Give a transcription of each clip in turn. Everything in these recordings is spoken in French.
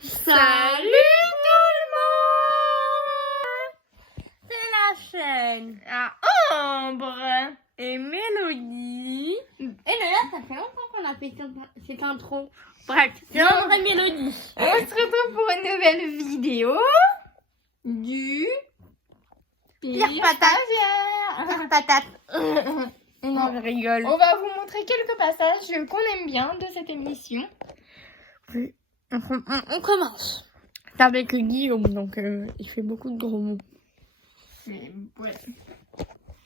Salut tout le monde! C'est la chaîne à Ambre et Mélodie. Et d'ailleurs, ça fait longtemps qu'on a fait cette intro. Bref, c'est Ambre et Mélodie. On se retrouve pour une nouvelle vidéo du Pire patate. Non, je rigole. On va vous montrer quelques passages qu'on aime bien de cette émission. Oui. On commence. C'est avec Guillaume, donc il fait beaucoup de gros mots. Mais ouais.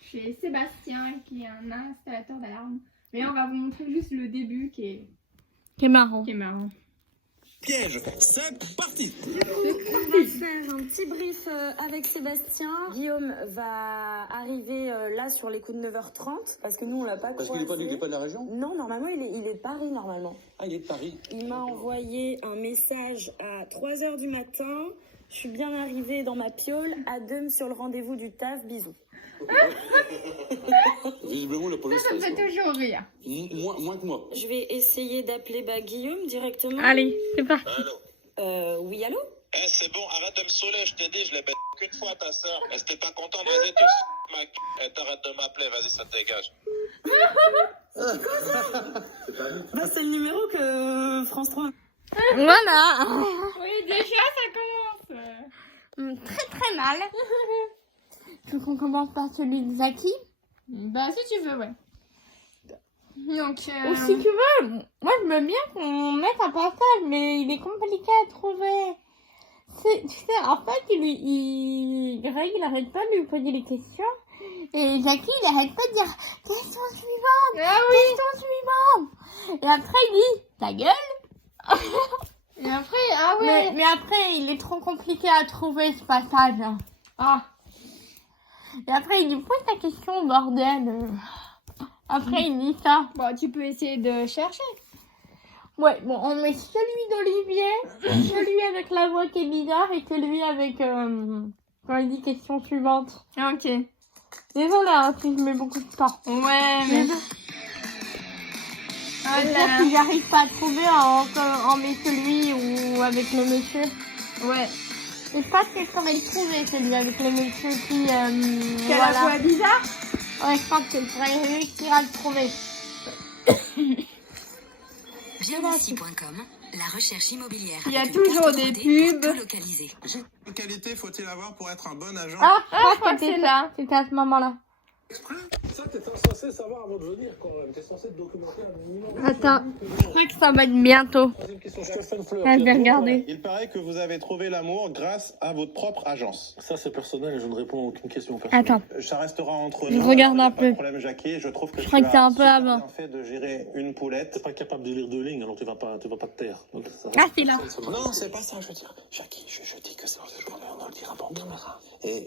Chez Sébastien, qui est un installateur d'alarme. Mais on va vous montrer juste le début qui est marrant. Piège, c'est parti. On va faire un petit brief avec Sébastien. Guillaume va arriver là sur les coups de 9h30 parce que nous on l'a pas Parce croisé. qu'il n'est pas de la région? Non, normalement il est de Paris normalement. Ah, il est de Paris. Il m'a envoyé un message à 3h du matin. Je suis bien arrivée dans ma piole. À demain sur le rendez-vous du taf. Bisous. Visiblement, le police. Ça me fait toujours rire. Moins que moi. Je vais essayer d'appeler Guillaume directement. Allez, c'est parti. Allô? Oui, allô? Eh, c'est bon, arrête de me saouler, je t'ai dit, je l'ai bête qu'une fois ta sœur. Elle c'était pas contente, vas-y, tu ma et t'arrêtes de m'appeler, vas-y, ça te dégage. Bah, c'est le numéro que France 3. Voilà. Oui, déjà ça commence. Très très mal. Tu veux qu'on commence par celui de Zaki? Bah si tu veux, ouais. Donc, Ou si tu veux, moi je veux bien qu'on mette un passage, mais il est compliqué à trouver. Tu sais, en fait, Greg, il arrête pas de lui poser des questions. Et Jackie, il arrête pas de dire question suivante, ah oui. question suivante. Et après, il dit ta gueule. Et après, ah ouais. Mais après, il est trop compliqué à trouver ce passage. Ah. Et après, il dit pose ta question, bordel. Après, il dit ça. Bon, tu peux essayer de chercher. Ouais, bon, on met celui d'Olivier, celui avec la voix qui est bizarre et celui avec quand il dit question suivante. Ok. Désolée hein, si je mets beaucoup de temps. Ouais, mais... Peut-être que j'arrive pas à trouver en met celui ou avec le monsieur. Ouais. Et je pense que je pourrais le trouver celui avec le monsieur qui... Quelle la voix bizarre? Ouais, je pense que je pourrais réussir à le trouver. Bienvenue.com, la recherche immobilière. Il y a avec toujours une carte des 3D pour pubs. tout localiser. Quelle qualité faut-il avoir pour être un bon agent? Ah, je je crois que c'était ça. C'était à ce moment-là. Ça, t'es censé savoir avant de venir quand même. T'es censé te documenter un minimum. Attends, je crois que ça va être bientôt. Troisième question, je te fais une fleur. Ah, je vais regarder. Il paraît que vous avez trouvé l'amour grâce à votre propre agence. Ça, c'est personnel et je ne réponds à aucune question personnelle. Attends, Ça restera entre je nous. regarde un Pas de peu. problème, Jackie. Je trouve que Je crois que c'est un peu avant. bien fait de gérer une poulette. T'es pas capable de lire deux lignes, alors tu vas pas te taire. Donc, ça, Ah, c'est là. Non, c'est pas ça, je veux dire. Jackie, je dis que c'est le journée, on doit le dire avant caméra. Et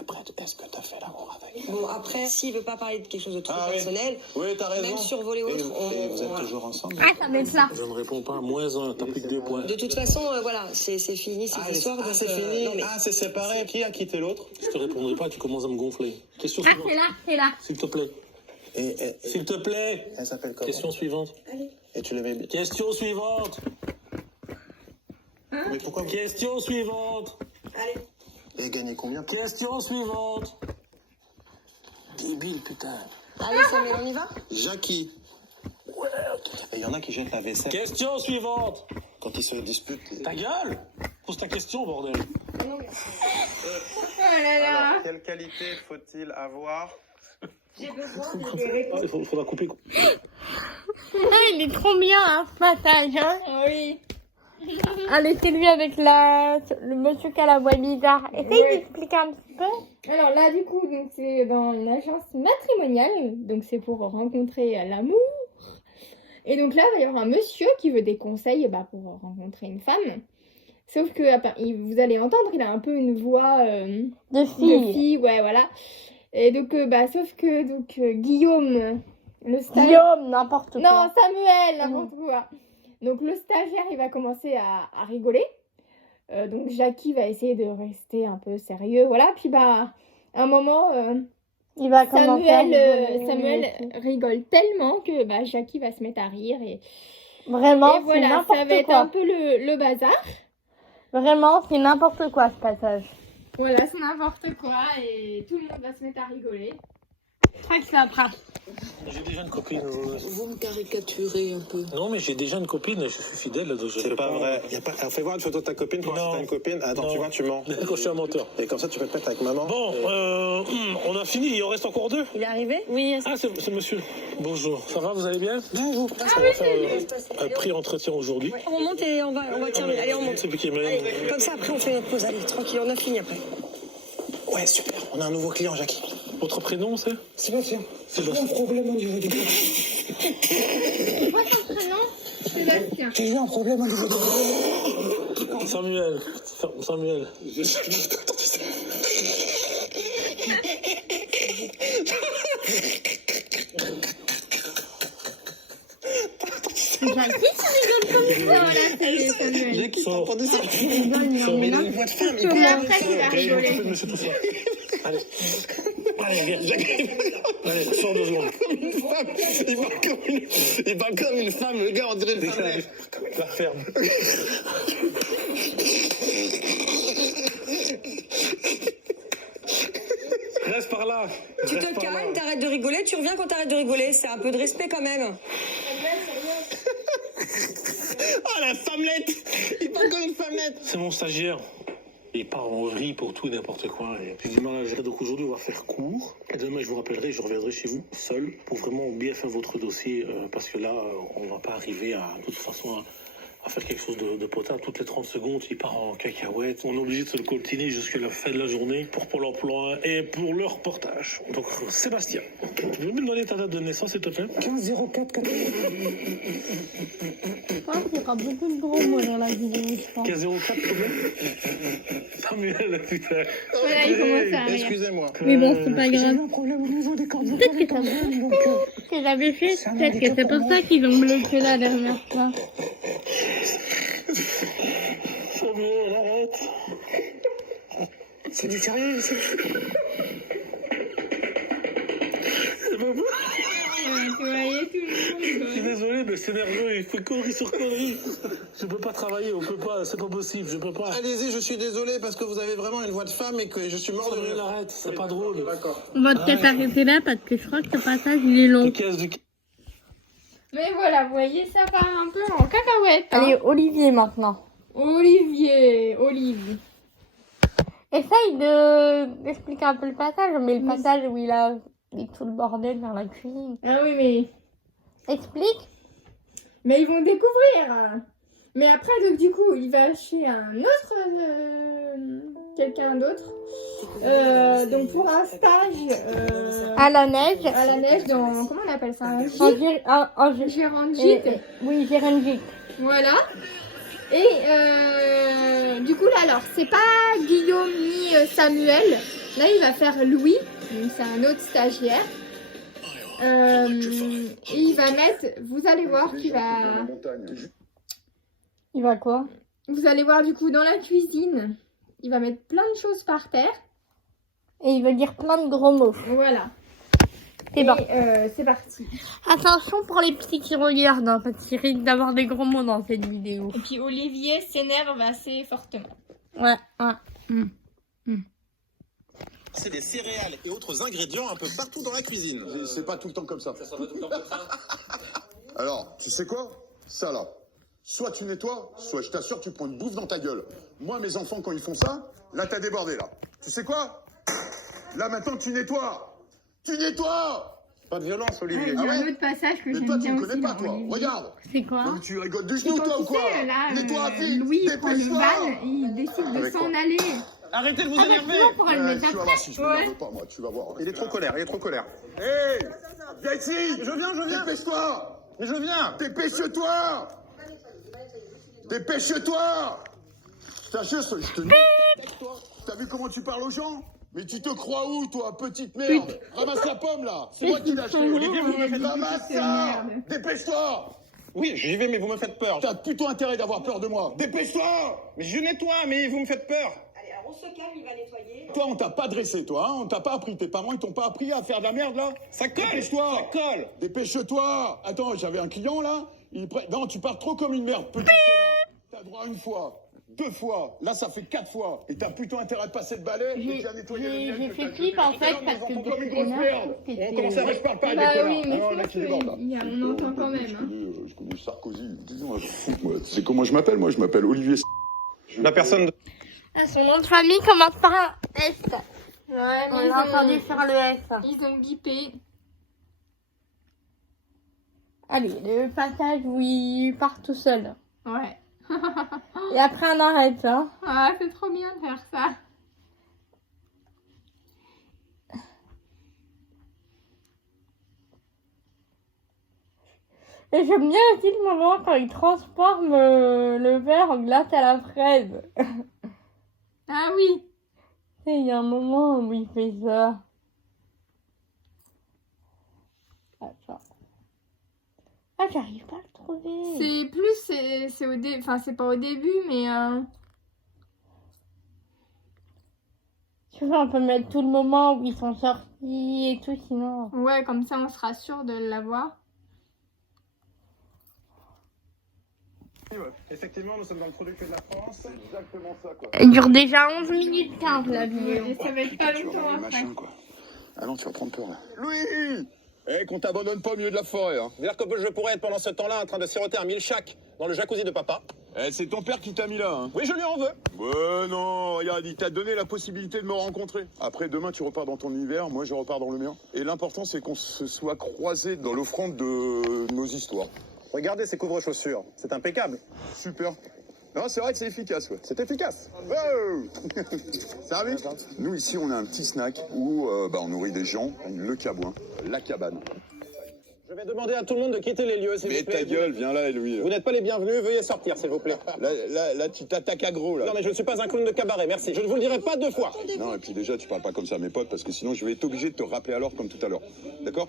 après, est-ce que t'as fait l'amour avec? Bon, après, s'il veut pas parler de quelque chose de trop Ah oui. personnel, Oui, t'as raison. même survoler Et autre, vous êtes voilà. toujours ensemble? Ah, ça va être là. je ne réponds pas. -1, t'appliques 2 points. De toute façon, voilà, c'est fini, c'est l'histoire. Ah, donc, c'est fini. non, mais... Ah, c'est séparé. Qui a quitté l'autre? Je te répondrai pas, tu commences à me gonfler. Question Ah, suivante. c'est là. S'il te plaît. Et S'il te plaît. elle s'appelle comment? Question suivante. Et tu l'aimais bien? Question suivante. Mais pourquoi vous... Question suivante. Et gagné combien? Question suivante. Débile, putain. Allez, Samuel, on y va? Jackie. Ouais, ok. Et il y en a qui jettent la vaisselle Question suivante. quand ils se disputent. Ta gueule. Pose ta question, bordel. Oh là là. Alors, quelle qualité faut-il avoir? J'ai besoin de des réponses. Il faudra couper. Ah, il est trop bien, hein, ce passage, hein. Oui. Allez, c'est lui avec le monsieur qui a la voix bizarre. Essaye Ouais. d'expliquer un petit peu. Alors là, du coup, donc c'est dans une agence matrimoniale. Donc c'est pour rencontrer l'amour. Et donc là, il va y avoir un monsieur qui veut des conseils pour rencontrer une femme. Sauf que, vous allez entendre, il a un peu une voix De de fille. fille, ouais, voilà. Et donc, sauf que Guillaume, le stagiaire... Guillaume, n'importe quoi. Non, Samuel, n'importe quoi. Donc le stagiaire, il va commencer à rigoler. Donc Jackie va essayer de rester un peu sérieux, voilà. Puis à un moment, Il va commencer à rigoler, Samuel et tout. rigole tellement que Jackie va se mettre à rire. Et Vraiment, c'est voilà, n'importe ça va être quoi. un peu le bazar. Vraiment, c'est n'importe quoi ce passage. Voilà, c'est n'importe quoi et tout le monde va se mettre à rigoler. Je crois que c'est la trace. J'ai déjà une copine. Vous me caricaturez un peu. Non, mais j'ai déjà une copine, je suis fidèle. Donc je C'est pas vrai. Y a pas... Fais voir une photo de ta copine pour voir si t'as une copine. Attends, Non. tu vois, tu mens. Quand je suis un menteur. Et comme ça, tu peux te mettre avec maman. Bon, on a fini, il en reste encore 2. Il est arrivé? Oui. Ah, c'est monsieur. Bonjour. Ça va, vous allez bien? Bien, vous. On va faire un pré-entretien aujourd'hui. On monte et on va terminer. Allez, on monte. C'est lui qui m'aide. Allez, comme ça, après, on fait notre pause. Allez, tranquille, on a fini après. Ouais, super. On a un nouveau client, Jackie. Votre prénom, c'est? Sébastien. Sébastien. Problème au niveau du cœur. C'est quoi ton prénom? Sébastien. J'ai eu un problème au niveau du Samuel. Samuel. Jackie, tu rigoles comme ça, là, salut Samuel. Jackie, t'as entendu ça? Tu rigoles, mais Il a non. une voix de femme. Mais après, tu vas rigoler. Monsieur tout ça. Allez. Allez, viens, Jackie. Allez, sors de jour. Il parle comme une femme, le gars, on dirait une femme. La ferme. Reste par là. Tu te calmes, t'arrêtes de rigoler, tu reviens quand t'arrêtes de rigoler. C'est un peu de respect quand même. Oh, la femmelette. Il parle comme une femmelette. C'est mon stagiaire. Il part en vrille pour tout et n'importe quoi. Et puis, donc aujourd'hui, on va faire court. Et demain, je vous rappellerai, je reviendrai chez vous seul pour vraiment bien faire votre dossier. Parce que là, on va pas arriver de toute façon à faire quelque chose de potable. Toutes les 30 secondes, il part en cacahuète. On est obligé de se le coltiner jusqu'à la fin de la journée pour Pôle emploi et pour le reportage. Donc, Sébastien, tu veux me donner ta date de naissance, s'il te plaît? 15-04-80. Je pense qu'il y aura beaucoup de gros mots dans la vidéo, je pense. 15-04, combien? Samuel, putain. Voilà, il commence à rire. Excusez-moi. Mais bon, c'est pas J'ai grave. eu un problème au niveau des cordes Peut-être que que j'avais fait, peut-être que c'est pour ça qu'ils ont bloqué la dernière fois. Samuel, arrête. C'est du sérieux ici. C'est pas bon. Tu voyais tout le Je suis monde. désolé, mais c'est nerveux, il fait connerie sur connerie. Je peux pas travailler, on peut pas, c'est pas possible, je peux pas. Allez-y, je suis désolé parce que vous avez vraiment une voix de femme et que je suis mort de Samuel, rire. arrête, c'est pas drôle. D'accord. On va peut-être arrêter là parce que je crois que ce passage il est long. Mais voilà, vous voyez, ça part un peu en cacahuète. Hein. Allez, Olivier maintenant. Olivier. Essaye d'expliquer un peu le passage, mais le passage où il a mis tout le bordel dans la cuisine. Ah oui, mais... Explique. Mais ils vont découvrir. Mais après, donc du coup, il va chez un autre... quelqu'un d'autre. Donc pour un stage... À la neige. à la neige dans... Comment on appelle ça? Un gîte. Gérant de Et- gîte. Oui, gérant de gîte. Voilà. Et du coup, là, alors, c'est pas Guillaume ni Samuel. Là, il va faire Louis. Donc, c'est un autre stagiaire. Et il va mettre... Vous allez voir qu'il va... Il va quoi? Vous allez voir, du coup, dans la cuisine, il va mettre plein de choses par terre. Et il va dire plein de gros mots. Voilà. C'est bon. C'est parti. Attention pour les petits qui regardent, hein, parce qu'ils risquent d'avoir des gros mots dans cette vidéo. Et puis, Olivier s'énerve assez fortement. Ouais. C'est des céréales et autres ingrédients un peu partout dans la cuisine. C'est pas tout le temps comme ça. Ça va tout le temps comme ça. Alors, tu sais quoi? Ça là. Soit tu nettoies, soit je t'assure, tu prends une bouffe dans ta gueule. Moi, mes enfants, quand ils font ça, là, t'as débordé, là. Tu sais quoi? Là, maintenant, tu nettoies. Tu nettoies. Pas de violence, Il y Olivier. a Ah ouais un autre passage que Mais j'aime toi, tu bien ne aussi connais pas, dans toi. Olivier. Regarde. C'est quoi? Non, mais tu rigoles du Et genou, quand toi, ou tu quoi? sais, là, Nettoie vite. Louis prend le Dépêche-toi. bal, il décide de Avec s'en quoi? aller. Arrêtez de vous Avec énerver. moi pour le Ouais, mettre tu vas après. voir si je Ouais. m'énerve pas, moi. Tu vas voir. Il est trop colère, il est trop colère. Hé, viens ici. Je viens. Dépêche-toi. Mais je viens. Dépêche-toi. Dépêche-toi. T'as juste, je te dis, toi. T'as vu comment tu parles aux gens? Mais tu te crois où, toi, petite merde? Ramasse la pomme, là. C'est moi qui l'ai acheté. Olivier, vous me faites Ramasse petite ça. merde. Dépêche-toi. Oui, j'y vais, mais vous me faites peur. T'as plutôt intérêt d'avoir peur de moi. Dépêche-toi. Mais je nettoie, mais vous me faites peur. Allez, alors on se calme, il va nettoyer. Toi, on t'a pas dressé, toi, hein. On t'a pas appris. Tes parents, ils t'ont pas appris à faire de la merde, là. Ça colle. Dépêche-toi. Ça colle. Dépêche-toi. Attends, j'avais un client, là. Non, tu parles trop comme une merde, petit connard. T'as droit à une fois. 2 fois. Là, ça fait 4 fois. Et t'as plutôt intérêt de passer le balai et de bien nettoyer les miennes. J'ai que fait t'as clip jeté en tout à fait l'heure, parce ils que entendent comme une des grosse merde. On commence à je parle pas à des Bah connards. oui, mais Oh, je là, pense qui déborde, là. qu'on entend quand même. Je Hein. connais Sarkozy. Dis-moi, moi. C'est comment je m'appelle, moi? Je m'appelle Olivier. La personne. Son nom de famille commence par un S. Ouais, On mais a entendu faire le S. ils ont bipé. Allez, le passage où il part tout seul. Ouais. Et après on arrête, hein. Ah, c'est trop bien de faire ça. Et j'aime bien aussi le moment quand il transforme le verre en glace à la fraise. Ah oui. Et il y a un moment où il fait ça. Attends. Ah, j'arrive pas à le trouver. C'est plus, c'est au début, enfin c'est pas au début, mais Tu vois, on peut mettre tout le moment où ils sont sortis et tout, sinon... ouais, comme ça on sera sûr de l'avoir. Effectivement, nous sommes dans le produit de la France. C'est exactement ça, quoi. Elle dure déjà 11 minutes 15 la vidéo. Et ça va être pas Tu vas longtemps voir le après. machin, quoi. Ah non, tu vas prendre peur, là. Louis! Eh, qu'on t'abandonne pas au milieu de la forêt, hein. C'est-à-dire que je pourrais être pendant ce temps-là en train de siroter un milkshake dans le jacuzzi de papa. Eh, c'est ton père qui t'a mis là, hein. Oui, je lui en veux. Ouais, non, regarde, il t'a donné la possibilité de me rencontrer. Après, demain, tu repars dans ton univers, moi, je repars dans le mien. Et l'important, c'est qu'on se soit croisés dans l'offrande de nos histoires. Regardez ces couvre-chaussures. C'est impeccable. Super. Non, c'est vrai que c'est efficace, ouais. C'est efficace. Oh ça va vite. Nous, ici, on a un petit snack où on nourrit des gens. Le cabouin, la cabane. Je vais demander à tout le monde de quitter les lieux, s'il Mais vous plaît. ta gueule, viens là, Louis. Vous n'êtes pas les bienvenus, veuillez sortir, s'il vous plaît. Là, tu t'attaques à gros, là. Non, mais je ne suis pas un clown de cabaret, merci. Je ne vous le dirai pas 2 fois. Non, et puis déjà, tu parles pas comme ça à mes potes, parce que sinon, je vais être obligé de te rappeler à l'ordre comme tout à l'heure. D'accord?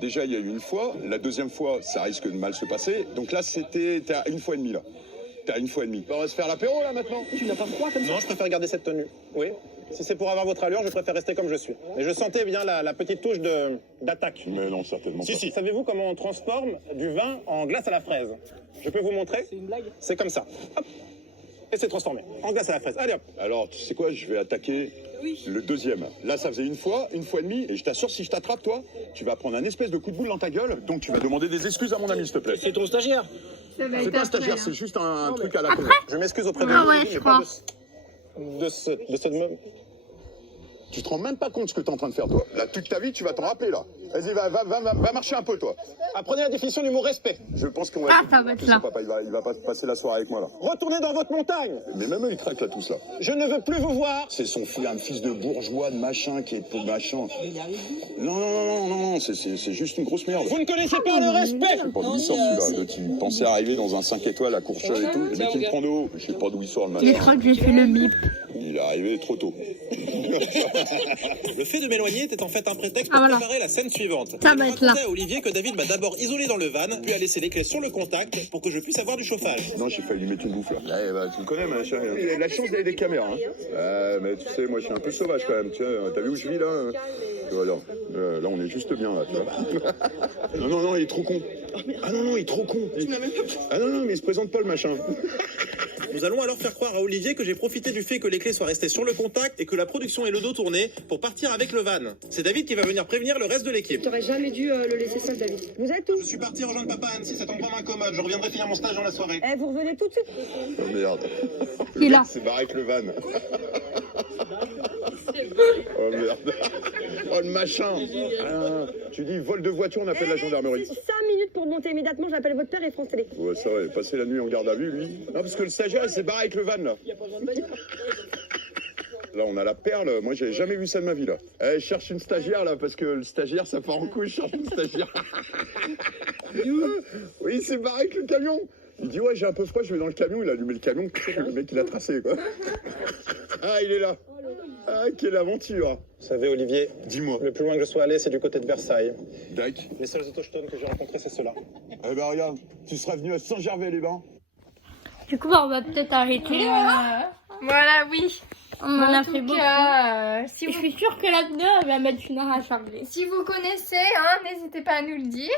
Déjà, il y a eu une fois. La deuxième fois, ça risque de mal se passer. Donc là, t'es à 1 fois et demie, là. T'es à 1 fois et demie. On va se faire l'apéro, là, maintenant. Tu n'as pas froid comme ça? Non, je préfère garder cette tenue. Oui. Si c'est pour avoir votre allure, je préfère rester comme je suis. Mais je sentais bien la petite touche d'attaque. Mais non, certainement pas. Si. Savez-vous comment on transforme du vin en glace à la fraise? Je peux vous montrer? C'est une blague? C'est comme ça. Hop. Et c'est transformé en glace à la fraise. Allez hop. Alors, tu sais quoi? Je vais attaquer le deuxième. Là, ça faisait 1 fois et demie. Et je t'assure, si je t'attrape, toi, tu vas prendre un espèce de coup de boule dans ta gueule. Donc, tu vas demander des excuses à mon ami, s'il te plaît. C'est ton stagiaire. Ça va C'est être pas un après, stagiaire, hein. c'est juste un truc à la con. Je m'excuse auprès de Ah vous, ouais, mais je pas crois. de cette meuf. Tu te rends même pas compte ce que t'es en train de faire, toi. Là, toute ta vie, tu vas t'en rappeler, là. Vas-y, va marcher un peu, toi. Apprenez la définition du mot respect. Je pense qu'on va... Ah, ça va être là. Papa, il va pas passer la soirée avec moi, là. Retournez dans votre montagne. Mais même eux, ils craquent, là, tous, là. Je ne veux plus vous voir. C'est son fils, un fils de bourgeois, de machin, qui est pour machin. Non, c'est juste une grosse merde. Vous ne connaissez pas le respect. Je sais pas d'où il sort, celui-là. L'autre, il pensait arriver dans un 5 étoiles à Courchevel et tout. Le mec, il me prend de haut. Je sais pas d'où il sort, le Je machin. crois que j'ai fait le bip. Il est arrivé trop tôt. Le fait de m'éloigner était en fait un prétexte Ah, pour voilà. préparer la scène suivante. Ça Je va être racontais là. à Olivier que David m'a d'abord isolé dans le van, puis a laissé les clés sur le contact pour que je puisse avoir du chauffage. Non, j'ai failli lui mettre une bouffe, là. Ouais, tu me connais, machin. Il a de la chance d'aller des caméras, hein. Mais tu sais, moi, je suis un peu sauvage, quand même. Tu vois, t'as vu où je vis, là? Voilà. Là, on est juste bien, là, tu vois. Non, il est trop con. Ah non, il est trop con. Ah non, mais il se présente pas, le machin. Nous allons alors faire croire à Olivier que j'ai profité du fait que les clés soient restées sur le contact et que la production ait le dos tourné pour partir avec le van. C'est David qui va venir prévenir le reste de l'équipe. T'aurais jamais dû le laisser seul, David. Vous êtes où? Je suis parti rejoindre papa à Annecy, c'est un endroit moins commode. Je reviendrai finir mon stage dans la soirée. Eh, vous revenez tout de suite. Oh merde. Il est là. C'est barré avec le van. Oh merde. Oh le machin. Ah, tu dis vol de voiture, on appelle la gendarmerie. 5 minutes pour monter immédiatement, j'appelle votre père et France Télé. Ouais, ça va, passer la nuit en garde à vue, lui. Non, parce que le stagiaire, il s'est barré avec le van, là. Là, on a la perle. Moi, j'avais jamais vu ça de ma vie, là. Eh, je cherche une stagiaire, là, parce que le stagiaire, ça part en couille. Je cherche une stagiaire. Oui, il s'est barré avec le camion. Il dit, ouais, j'ai un peu froid, je vais dans le camion. Il a allumé le camion. Le mec, il a tracé, quoi. Ah, il est là. Ah, quelle aventure. Vous savez, Olivier, Dis-moi. le plus loin que je sois allé, c'est du côté de Versailles. Dac. Les seuls autochtones que j'ai rencontrés, c'est ceux-là. Eh ben, regarde, tu seras venu à Saint-Gervais-les-Bains. Du coup, on va peut-être arrêter. Voilà, oui. On en a En fait tout beaucoup. cas, Je suis sûre que la vidéo, elle va mettre une heure à charger. si vous connaissez, hein, n'hésitez pas à nous le dire.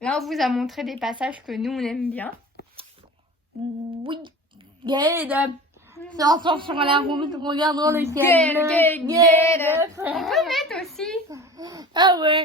Là, on vous a montré des passages que nous, on aime bien. Oui. Gaël, sortant sur la route, regardant le ciel. On peut mettre aussi. Ah ouais.